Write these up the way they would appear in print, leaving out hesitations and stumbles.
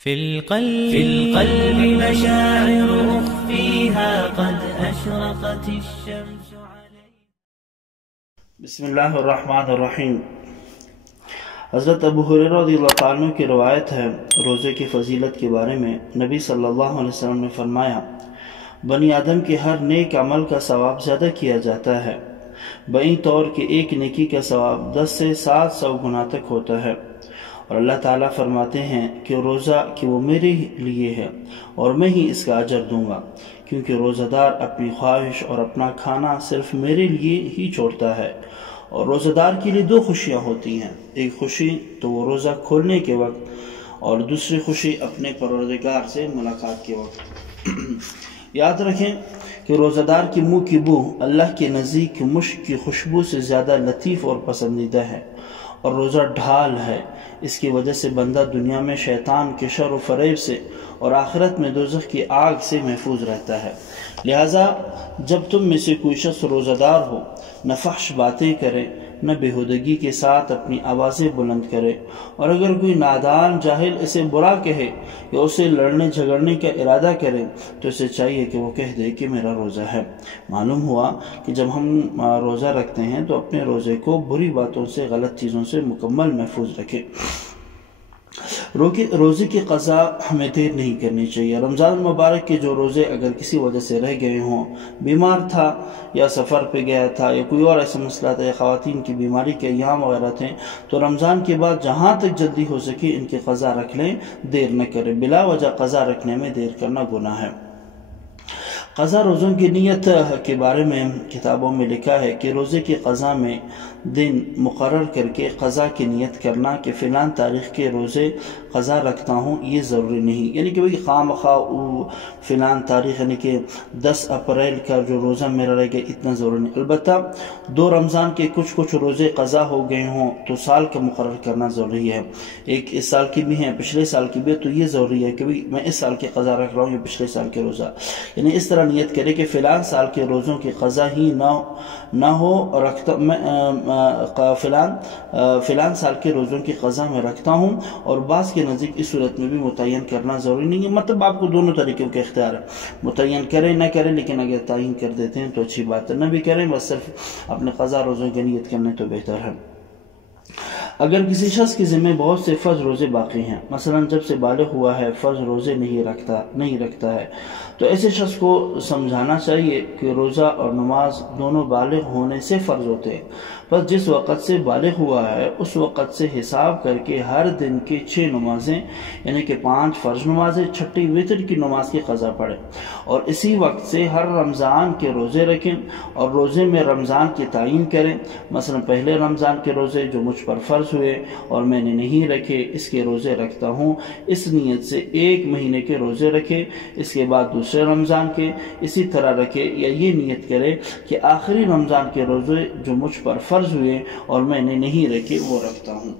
في القلب مشاعر أخفيها قد أشرقت الشمس عليه. بسم اللہ الرحمن الرحیم. حضرت ابو ہریرہ رضی اللہ عنہ کی روایت ہے، روزے کی فضیلت کے بارے میں نبی صلی اللہ علیہ وسلم نے فرمایا، بنی آدم کے ہر نیک عمل کا ثواب زیادہ کیا جاتا ہے، بئی طور کہ ایک نیکی کا ثواب 10 سے 700 گنا تک ہوتا ہے، اور اللہ تعالیٰ فرماتے ہیں کہ روزہ کہ وہ میرے لیے ہے اور میں ہی اس کا اجر دوں گا، کیونکہ روزہ دار اپنی خواہش اور اپنا کھانا صرف میرے لیے ہی چھوڑتا ہے. اور روزہ دار کے لیے 2 خوشیاں ہوتی ہیں، ایک خوشی تو وہ روزہ کھولنے کے وقت اور دوسری خوشی اپنے پروردگار سے ملاقات کے وقت. یاد رکھیں کہ روزہ دار کی منہ کی بو اللہ کے نزدیک مشک کی خوشبو سے زیادہ لطیف اور پسندیدہ ہے، اور روزہ ڈھال ہے. اس کی وجہ سے بندہ دنیا میں شیطان کے شر و فریب سے اور آخرت میں دوزخ کی آگ سے محفوظ رہتا ہے. لہٰذا جب تم میں سے کوئی شخص روزہ دار ہو، نہ فحش باتیں کرے، نہ بےہودگی کے ساتھ اپنی آوازیں بلند کرے، اور اگر کوئی نادان جاہل اسے برا کہے یا اسے لڑنے جھگڑنے کا ارادہ کرے تو اسے چاہیے کہ وہ کہہ دے کہ میرا روزہ ہے. معلوم ہوا کہ جب ہم روزہ رکھتے ہیں تو اپنے روزے کو بری باتوں سے، غلط چیزوں سے مکمل محفوظ رکھیں. روزے کی قضا ہمیں دیر نہیں کرنی چاہیے. رمضان المبارک کے جو روزے اگر کسی وجہ سے رہ گئے ہوں، بیمار تھا یا سفر پہ گیا تھا یا کوئی اور ایسا مسئلہ تھا یا خواتین کی بیماری کے ایام وغیرہ تھے، تو رمضان کے بعد جہاں تک جلدی ہو سکے ان کی قضا رکھ لیں، دیر نہ کریں. بلا وجہ قضا رکھنے میں دیر کرنا گناہ ہے. قضا روزوں کی نیت کے بارے میں کتابوں میں لکھا ہے کہ روزے کی قضا میں دن مقرر کر کے قضا کی نیت کرنا کہ فلاں تاریخ کے روزے قضا رکھتا ہوں، یہ ضروری نہیں. یعنی کہ خواہ مخواہ فلاں تاریخ، یعنی کہ 10 اپریل کا جو روزہ میرا رہ گیا، اتنا ضروری نہیں. البتہ 2 رمضان کے کچھ روزے قضا ہو گئے ہوں تو سال کا مقرر کرنا ضروری ہے. ایک اس سال کی بھی ہے، پچھلے سال کی بھی ہے، تو یہ ضروری ہے کہ میں اس سال کے قضا رکھ رہا ہوں یا پچھلے سال کے روزہ. یعنی اس طرح نیت کرے کہ فلاں سال کے روزوں کی قضا ہی نہ ہو، رکھتا میں فلان سال کے روزوں کی قضا میں رکھتا ہوں. اور بعض کے نزدیک اس صورت میں بھی متعین کرنا ضروری نہیں ہے. مطلب آپ کو دونوں طریقوں کا اختیار ہے، متعین کریں نہ کریں، لیکن اگر تعین کر دیتے ہیں تو اچھی بات ہے، نہ بھی کریں، بس صرف اپنے قضا روزوں کی نیت کرنے تو بہتر ہے. اگر کسی شخص کے ذمہ بہت سے فرض روزے باقی ہیں، مثلا جب سے بالغ ہوا ہے فرض روزے نہیں رکھتا ہے، تو ایسے شخص کو سمجھانا چاہیے کہ روزہ اور نماز دونوں بالغ ہونے سے فرض ہوتے ہیں. بس جس وقت سے بالغ ہوا ہے اس وقت سے حساب کر کے ہر دن کی 6 نمازیں، یعنی کہ 5 فرض نمازیں، 6 وتر کی نماز کی قضا پڑھے، اور اسی وقت سے ہر رمضان کے روزے رکھیں اور روزے میں رمضان کی تعین کریں. مثلا پہلے رمضان کے روزے جو مجھ پر فرض ہوئے اور میں نے نہیں رکھے، اس کے روزے رکھتا ہوں، اس نیت سے 1 مہینے کے روزے رکھے. اس کے بعد دوسرے رمضان کے اسی طرح رکھے، یا یہ نیت کرے کہ آخری رمضان کے روزے جو مجھ پر فرض ہوئے اور میں نے نہیں رکھے وہ رکھتا ہوں.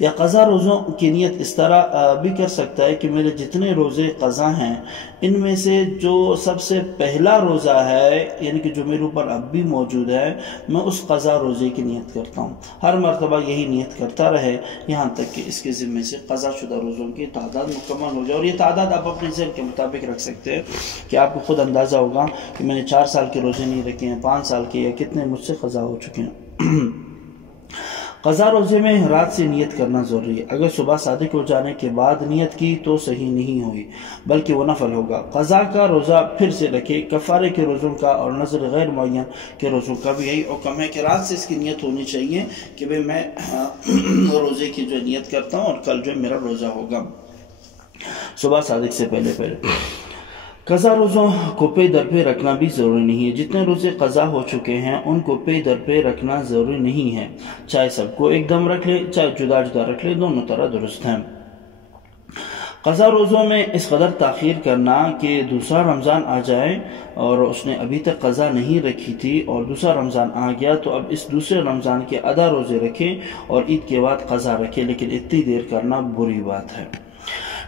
یا قضا روزوں کی نیت اس طرح بھی کر سکتا ہے کہ میرے جتنے روزے قضا ہیں ان میں سے جو سب سے پہلا روزہ ہے، یعنی کہ جو میرے اوپر اب بھی موجود ہے، میں اس قضا روزے کی نیت کرتا ہوں. ہر مرتبہ یہی نیت کرتا رہے یہاں تک کہ اس کے ذمے سے قضا شدہ روزوں کی تعداد مکمل ہو جائے. اور یہ تعداد آپ اپنے ذہن کے مطابق رکھ سکتے ہیں کہ آپ کو خود اندازہ ہوگا کہ میں نے 4 سال کے روزے نہیں رکھے ہیں، 5 سال کے، یا کتنے مجھ سے قضا ہو چکے ہیں. قضا روزے میں رات سے نیت کرنا ضروری ہے. اگر صبح صادق ہو جانے کے بعد نیت کی تو صحیح نہیں ہوئی، بلکہ وہ نفل ہوگا. قضا کا روزہ پھر سے رکھے. کفارے کے روزوں کا اور نظر غیر معین کے روزوں کا بھی یہی حکم ہے کہ رات سے اس کی نیت ہونی چاہیے کہ میں روزے کی جو نیت کرتا ہوں اور کل جو میرا روزہ ہوگا صبح صادق سے پہلے. قضا روزوں کو پے در پہ رکھنا بھی ضروری نہیں ہے. جتنے روزے قضا ہو چکے ہیں ان کو پے در پہ رکھنا ضروری نہیں ہے. چاہے سب کو ایک دم رکھ لے، چاہے جدا جدا رکھ لے، دونوں طرح درست ہیں. قضا روزوں میں اس قدر تاخیر کرنا کہ دوسرا رمضان آ جائے اور اس نے ابھی تک قضا نہیں رکھی تھی اور دوسرا رمضان آ گیا تو اب اس دوسرے رمضان کے آدھا روزے رکھیں اور عید کے بعد قضا رکھیں، لیکن اتنی دیر کرنا بری بات ہے.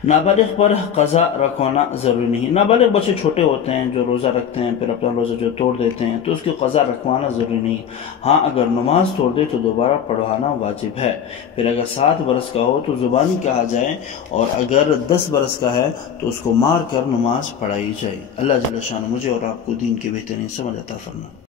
نابالغ پر قضا رکھوانا ضروری نہیں. نابالغ بچے چھوٹے ہوتے ہیں جو روزہ رکھتے ہیں پھر اپنا روزہ جو توڑ دیتے ہیں تو اس کی قضا رکھوانا ضروری نہیں. ہاں اگر نماز توڑ دے تو دوبارہ پڑھوانا واجب ہے. پھر اگر 7 برس کا ہو تو زبانی کہا جائے، اور اگر 10 برس کا ہے تو اس کو مار کر نماز پڑھائی جائے. اللہ جل شانہ مجھے اور آپ کو دین کی بہترین سمجھ عطا فرمائے.